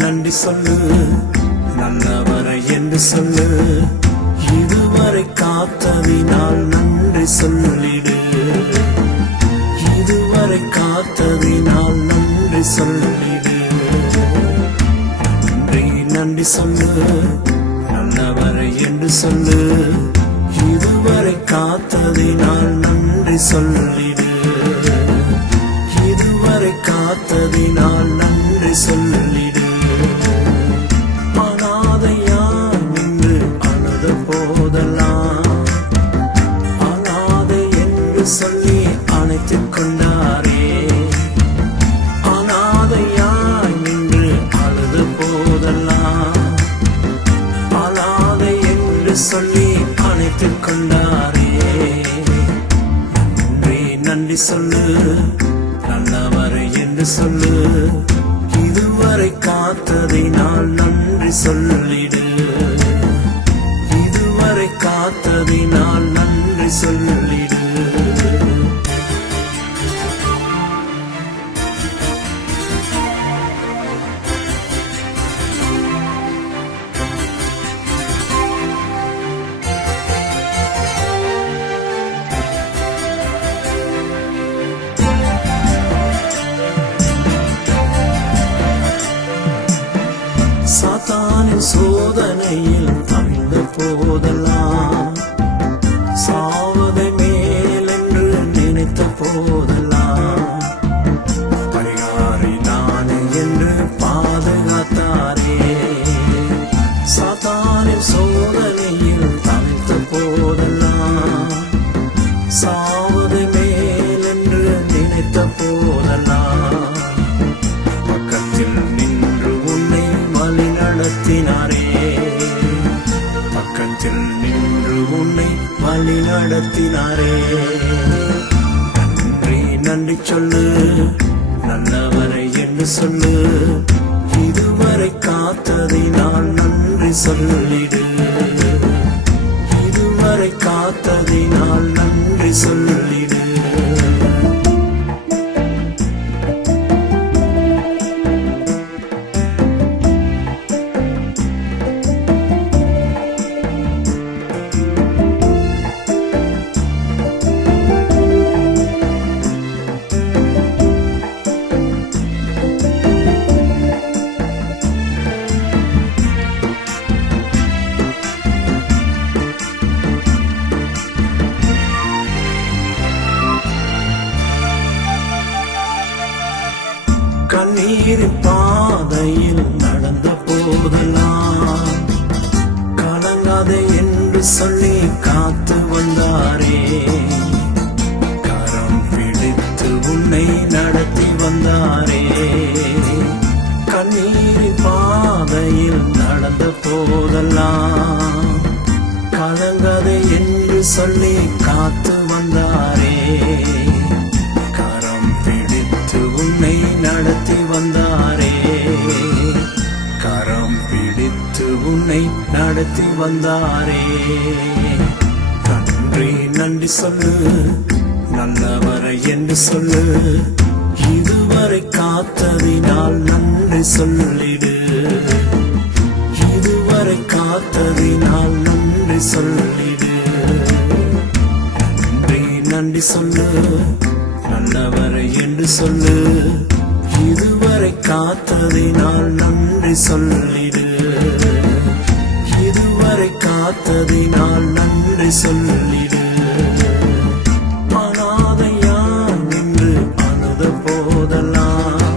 நன்றி சொல்லு, நல்லவரை என்று சொல்லு, இதுவரை காத்ததினால் நன்றி சொல்லிடு. இதுவரை காத்ததினால் நன்றி சொல்லிடு. நன்றி நன்றி சொல்லு, நல்லவரை என்று சொல்லு, இதுவரை காத்ததினால் நன்றி சொல்லிடு. இதுவரை காத்ததினால் நன்றி சொல்லிடு. அனாதையா நின்று அழுத போதெல்லாம் அனாதை என்று சொல்லி அணைத்துக் கொண்டாரே. அனாதையா நின்று அழுத போதெல்லாம் அனாதை என்று சொல்லி அணைத்துக் கொண்டாரே. நன்றி நன்றி சொல்லு, நல்லவரை என்று சொல்லு, இதுவரை காத்ததினால் நன்றி சொல்லிடு. இதுவரை காத்ததினால் நன்றி சொல்லிடு. சாத்தானின் சோதனையில் தவிழ்ந்த போதெல்லாம், சாவதை மேலென்று நினைத்த போதெல்லாம், பரிகாரி நானே என்று பாதுகாத்தாரே. சாத்தானின் சோதனையில் தவிழ்ந்த போதெல்லாம், சாவதை மேலென்று நினைத்த போதெல்லாம், பக்கத்தில் நின்று உன்னை வழி நடத்தினாரே. பக்கத்தில் நின்று உன்னை வழி நடத்தினாரே. நன்றி நன்றி சொல்லு, நல்லவரை என்று சொல்லு, இதுவரை காத்ததினால் நன்றி சொல்லிடு. இதுவரை காத்ததினால் நன்றி சொல்லிடு. கண்ணீரின் பாதையில் நடந்த போதெல்லாம், கலங்காதே என்று சொல்லி காத்து வந்தாரே. கரம் பிடித்து உன்னை நடத்தி வந்தாரே. கண்ணீரின் பாதையில் நடந்த போதெல்லாம், கலங்காதே என்று சொல்லி காத்து வந்தாரே. உன்னை நடத்தி வந்தாரே. கரம் பிடித்து உன்னை நடத்தி வந்தாரே. நன்றி நன்றி சொல்லு, நல்லவரை என்று சொல்லு, இதுவரை காத்ததினால் நன்றி சொல்லிடு. இதுவரை காத்ததினால் நன்றி சொல்லிடு. நன்றி நன்றி சொல்லு, நல்லவரை என்று சொல்லு, இதுவரை காத்ததினால் நன்றி சொல்லிடு. இதுவரை காத்ததினால் நன்றி சொல்லிடு. அனாதையா நின்று அழுத போதெல்லாம்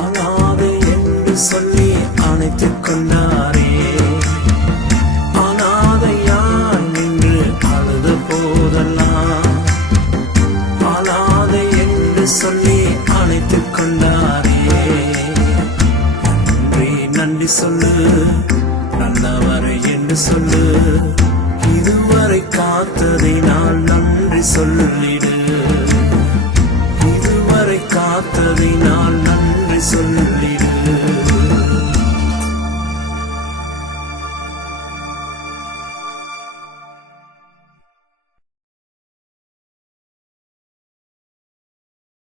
அனாதை என்று சொல்லி அணைத்துக் கொண்டாரே. அனாதையா நின்று அழுத போதெல்லாம் அனாதை என்று சொல்லி அணைத்துக் கொண்டாரே. நன்றி நன்றி சொல்லு, நல்லவரை என்று சொல்லு, இதுவரை காத்ததை நான் நன்றி சொல்லிடு. இதுவரை காத்ததை நான் நன்றி சொல்லிடு.